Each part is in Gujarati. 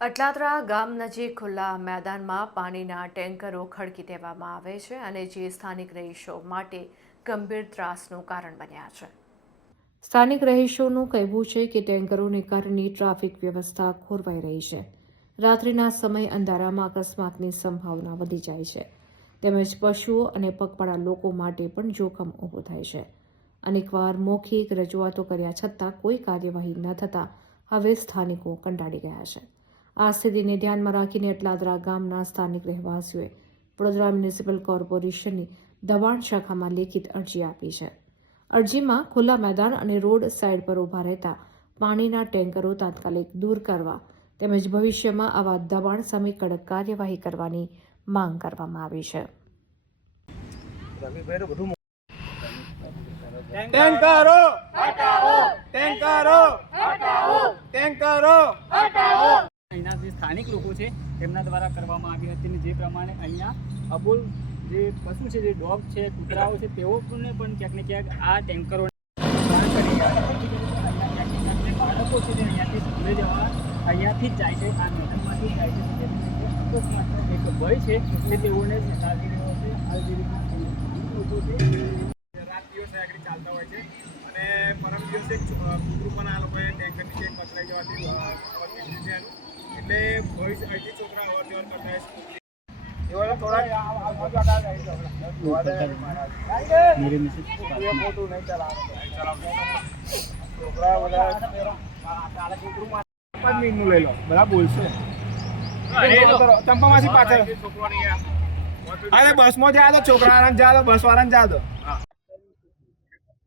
અટલાદરા ગામ નજીક ખુલ્લા મેદાનમાં પાણીના ટેન્કરો ખડકી દેવામાં આવે છે અને જે સ્થાનિક રહીશો માટે ગંભીર ત્રાસનું કારણ બન્યા છે। સ્થાનિક રહીશોનું કહેવું છે કે ટેન્કરોને કારણે ટ્રાફિક વ્યવસ્થા ખોરવાઈ રહી છે। રાત્રિના સમય અંધારામાં અકસ્માતની સંભાવના વધી જાય છે તેમજ પશુઓ અને પગપાળા લોકો માટે પણ જોખમ ઊભું થાય છે। અનેકવાર મૌખિક રજૂઆતો કર્યા છતાં કોઈ કાર્યવાહી ન થતાં હવે સ્થાનિકો કંટાળી ગયા છે। આ સ્થિતિને ધ્યાનમાં રાખીને અટલાદરા ગામના સ્થાનિક રહેવાસીઓએ વડોદરા મ્યુનિસિપલ કોર્પોરેશનની દબાણ શાખામાં લેખિત અરજી આપી છે। અરજીમાં ખુલ્લા મેદાન અને રોડ સાઇડ પર ઊભા રહેતા પાણીના ટેન્કરો તાત્કાલિક દૂર કરવા તેમજ ભવિષ્યમાં આવા દબાણ સામે કડક કાર્યવાહી કરવાની માંગ કરવામાં આવી છે। ટેન્કરો હટાવો, ટેન્કરો હટાવો, ટેન્કરો હટાવો। અહીંના જે સ્થાનિક લોકો છે તેમના દ્વારા કરવામાં આવી હતી અને જે પ્રમાણે અહીંયા અબોલ જે પશુ છે, જે ડોગ છે, કૂતરાઓ છે, તેઓને પણ ક્યાંક ને ક્યાંક આ ટેન્કરો કરી રહ્યા છે। ક્યાંક જે બાળકો છે તે અહીંયાથી સ્કૂલે જવા અહીંયાથી જ જાય છે, આ મેદાનમાંથી જ જાય છે, જેને લીધે અકસ્માતનો એક ભય છે તે તેઓને લાગી રહ્યો છે। હાલ જે રીતના લોકો છે રાત દિવસ આગળ ચાલતા હોય છે અને પરમ દિવસે કૂતરું પણ આ લોકોએ ટેન્કર નીચે પથરાઈ જવાથી છે એટલે ભવિષ્ય અહીંથી છોકરા અવર જવર કરતા હોય ચંપામાંથી પાછળ બસમાં જાય તો છોકરા જાય બસ વાળાને જાય તો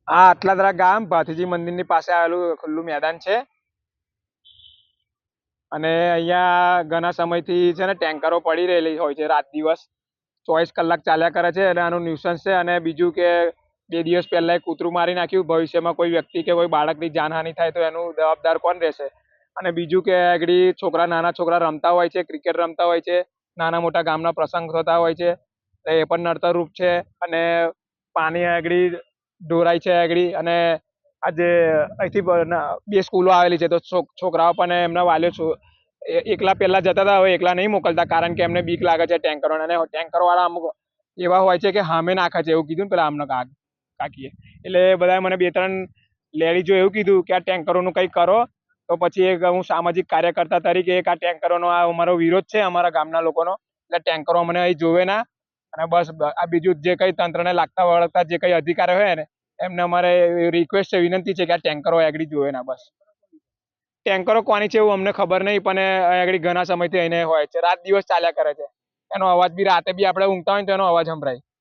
આ અટલાદરા ગામ ભાથીજી મંદિરની પાસે આવેલું ખુલ્લું મેદાન છે અને અહીંયા ઘણા સમયથી છે ને ટેન્કરો પડી રહેલી હોય છે, રાત દિવસ 24 કલાક ચાલ્યા કરે છે અને આનું ન્યુસન્સ છે। અને બીજું કે 2 દિવસ પહેલા એક કૂતરું મારી નાખ્યું, ભવિષ્યમાં કોઈ વ્યક્તિ કે કોઈ બાળકની જાનહાનિ થાય તો એનું જવાબદાર કોણ રહેશે? અને બીજું કે આગળ નાના છોકરા રમતા હોય છે, ક્રિકેટ રમતા હોય છે, નાના મોટા ગામના પ્રસંગ થતા હોય છે, એ પણ નડતરરૂપ છે। અને પાણી આગળ ઢોરાય છે આગળ અને આજે અહીંથી 2 સ્કૂલો આવેલી છે તો છોકરાઓ પણ એમના વાલીઓ એકલા પહેલા જતા હતા, હવે એકલા નહીં મોકલતા કારણ કે એમને બીક લાગે છે ટેન્કરોને। અને ટેન્કરો વાળા અમુક એવા હોય છે કે સામે નાખે છે, એવું કીધું ને પેલા આમને કાકીએ, એટલે બધાએ મને 2-3 લેડીઝો એવું કીધું કે આ ટેન્કરોનું કંઈક કરો। તો પછી એક હું સામાજિક કાર્યકર્તા તરીકે એક આ ટેન્કરોનો આ અમારો વિરોધ છે અમારા ગામના લોકોનો, એટલે ટેન્કરો અમને અહીં જોવે ના અને બસ આ બીજું જે કંઈ તંત્રને લાગતા વળગતા જે કંઈ અધિકારી હોય ને એમને અમારે રિક્વેસ્ટ છે, વિનંતી છે કે આ ટેન્કરો આગળ જોવે ના બસ। ટેન્કરો કોની છે એવું અમને ખબર નહીં પણ આગળ ઘણા સમયથી એને હોય છે, રાત દિવસ ચાલ્યા કરે છે, એનો અવાજ બી રાતે બી આપણે ઊંઘતા હોય ને તો એનો અવાજ સંભળાય।